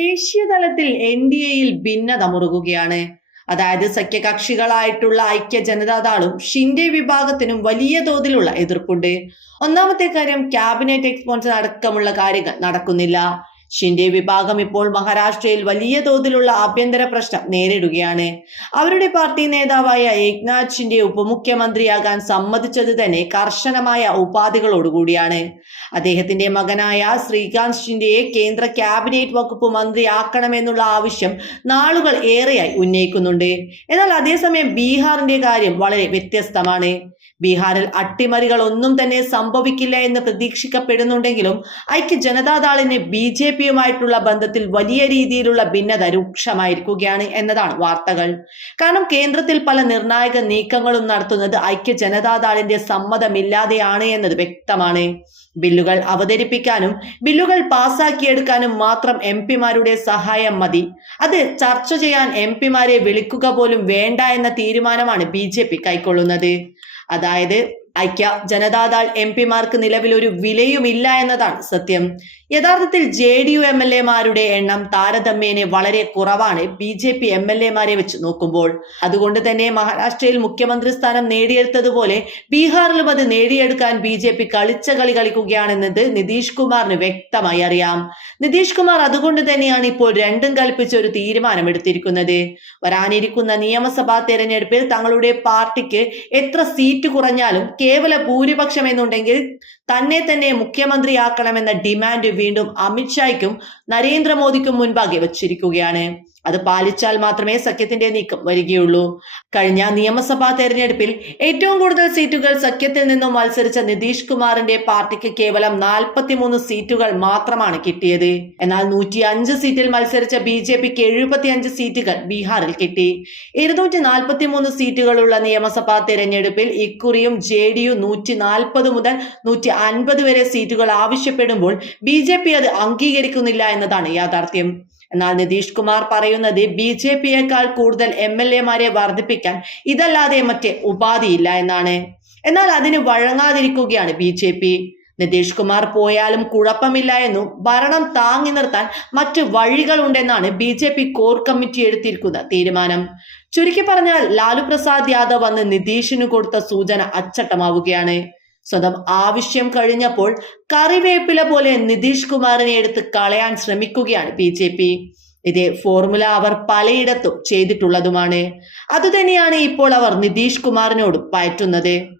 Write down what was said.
ദേശീയ തലത്തിൽ N D എയിൽ ഭിന്നത മുറുകുകയാണ് അതായത് സഖ്യകക്ഷികളായിട്ടുള്ള ഐക്യ ജനതാദളും ഷിൻഡെ വിഭാഗത്തിനും വലിയ തോതിലുള്ള എതിർപ്പുണ്ട്. ഒന്നാമത്തെ കാര്യം ക്യാബിനറ്റ് എക്സ്പോൺസർ അടക്കമുള്ള കാര്യങ്ങൾ നടക്കുന്നില്ല. ഷിൻഡെ വിഭാഗം ഇപ്പോൾ മഹാരാഷ്ട്രയിൽ വലിയ തോതിലുള്ള ആഭ്യന്തര പ്രശ്നം നേരിടുകയാണ്. അവരുടെ പാർട്ടി നേതാവായ ഏക്നാഥ് ഷിൻഡെ ഉപമുഖ്യമന്ത്രിയാകാൻ സമ്മതിച്ചത് തന്നെ കർശനമായ ഉപാധികളോടുകൂടിയാണ്. അദ്ദേഹത്തിന്റെ മകനായ ശ്രീകാന്ത് ഷിൻഡെയെ കേന്ദ്ര ക്യാബിനറ്റ് വകുപ്പ് മന്ത്രിയാക്കണമെന്നുള്ള ആവശ്യം നാളുകൾ ഏറെയായി ഉന്നയിക്കുന്നുണ്ട്. എന്നാൽ അതേസമയം ബീഹാറിന്റെ കാര്യം വളരെ വ്യത്യസ്തമാണ്. ബീഹാറിൽ അട്ടിമറികൾ ഒന്നും തന്നെ സംഭവിക്കില്ല എന്ന് പ്രതീക്ഷിക്കപ്പെടുന്നുണ്ടെങ്കിലും ഐക്യ ജനതാദളിന് ബി ജെ പിയുമായിട്ടുള്ള ബന്ധത്തിൽ വലിയ രീതിയിലുള്ള ഭിന്നത രൂക്ഷമായിരിക്കുകയാണ് എന്നതാണ് വാർത്തകൾ. കാരണം കേന്ദ്രത്തിൽ പല നിർണായക നീക്കങ്ങളും നടത്തുന്നത് ഐക്യ ജനതാദളിന്റെ സമ്മതമില്ലാതെയാണ് എന്നത് വ്യക്തമാണ്. ബില്ലുകൾ അവതരിപ്പിക്കാനും ബില്ലുകൾ പാസാക്കിയെടുക്കാനും മാത്രം എം പിമാരുടെ സഹായം മതി. അത് ചർച്ച ചെയ്യാൻ എം പിമാരെ വിളിക്കുക പോലും വേണ്ട എന്ന തീരുമാനമാണ് ബി കൈക്കൊള്ളുന്നത്. അതായത് ഐക്യ ജനതാദൾ എം പിമാർക്ക് നിലവിൽ ഒരു വിലയുമില്ല എന്നതാണ് സത്യം. യഥാർത്ഥത്തിൽ J D U M L എമാരുടെ എണ്ണം താരതമ്യേന വളരെ കുറവാണ് B J P M L എമാരെ വെച്ച് നോക്കുമ്പോൾ. അതുകൊണ്ട് തന്നെ മഹാരാഷ്ട്രയിൽ മുഖ്യമന്ത്രി സ്ഥാനം നേടിയെടുത്തതുപോലെ ബീഹാറിലും അത് നേടിയെടുക്കാൻ ബി ജെ പി കളിച്ച കളി കളിക്കുകയാണെന്നത് നിതീഷ് കുമാറിന് വ്യക്തമായി അറിയാം. നിതീഷ് കുമാർ അതുകൊണ്ട് തന്നെയാണ് ഇപ്പോൾ രണ്ടും കൽപ്പിച്ച ഒരു തീരുമാനമെടുത്തിരിക്കുന്നത്. വരാനിരിക്കുന്ന നിയമസഭാ തെരഞ്ഞെടുപ്പിൽ തങ്ങളുടെ പാർട്ടിക്ക് എത്ര സീറ്റ് കുറഞ്ഞാലും കേവല ഭൂരിപക്ഷം എന്നുണ്ടെങ്കിൽ തന്നെ തന്നെ മുഖ്യമന്ത്രിയാക്കണമെന്ന ഡിമാൻഡ് വീണ്ടും അമിത്ഷായ്ക്കും നരേന്ദ്രമോദിക്കും മുൻപാകെ വച്ചിരിക്കുകയാണ്. അത് പാലിച്ചാൽ മാത്രമേ സഖ്യത്തിന്റെ നീക്കം വരികയുള്ളൂ. കഴിഞ്ഞ നിയമസഭാ തെരഞ്ഞെടുപ്പിൽ ഏറ്റവും കൂടുതൽ സീറ്റുകൾ സഖ്യത്തിൽ നിന്നും മത്സരിച്ച നിതീഷ് കുമാറിന്റെ പാർട്ടിക്ക് കേവലം നാൽപ്പത്തിമൂന്ന് സീറ്റുകൾ മാത്രമാണ് കിട്ടിയത്. എന്നാൽ നൂറ്റി അഞ്ച് സീറ്റിൽ മത്സരിച്ച ബി ജെ പിക്ക് എഴുപത്തി അഞ്ച് സീറ്റുകൾ ബീഹാറിൽ കിട്ടി. ഇരുന്നൂറ്റി നാൽപ്പത്തി മൂന്ന് സീറ്റുകളുള്ള നിയമസഭാ തെരഞ്ഞെടുപ്പിൽ ഇക്കുറിയും ജെ ഡി യു നൂറ്റി നാൽപ്പത് മുതൽ നൂറ്റി അൻപത് വരെ സീറ്റുകൾ ആവശ്യപ്പെടുമ്പോൾ ബി ജെ പി അത് അംഗീകരിക്കുന്നില്ല എന്നതാണ് യാഥാർത്ഥ്യം. എന്നാൽ നിതീഷ് കുമാർ പറയുന്നത് ബി ജെ പിയേക്കാൾ കൂടുതൽ എം എൽ എമാരെ വർദ്ധിപ്പിക്കാൻ ഇതല്ലാതെ മറ്റേ ഉപാധിയില്ല എന്നാണ്. എന്നാൽ അതിന് വഴങ്ങാതിരിക്കുകയാണ് B J P. Nitish Kumar പോയാലും കുഴപ്പമില്ല എന്നും ഭരണം താങ്ങി നിർത്താൻ മറ്റ് വഴികളുണ്ടെന്നാണ് B J P core committee എടുത്തിരിക്കുന്ന തീരുമാനം. ചുരുക്കി പറഞ്ഞാൽ ലാലു പ്രസാദ് യാദവ് അന്ന് നിതീഷിന് കൊടുത്ത സൂചന അച്ചട്ടമാവുകയാണ്. സ്വന്തം ആവശ്യം കഴിഞ്ഞപ്പോൾ കറിവേപ്പില പോലെ നിതീഷ് കുമാറിനെ എടുത്ത് കളയാൻ ശ്രമിക്കുകയാണ് ബി ജെ പി. ഇതേ ഫോർമുല അവർ പലയിടത്തും ചെയ്തിട്ടുള്ളതുമാണ്. അതുതന്നെയാണ് ഇപ്പോൾ അവർ നിതീഷ് കുമാറിനോട് പയറ്റുന്നത്.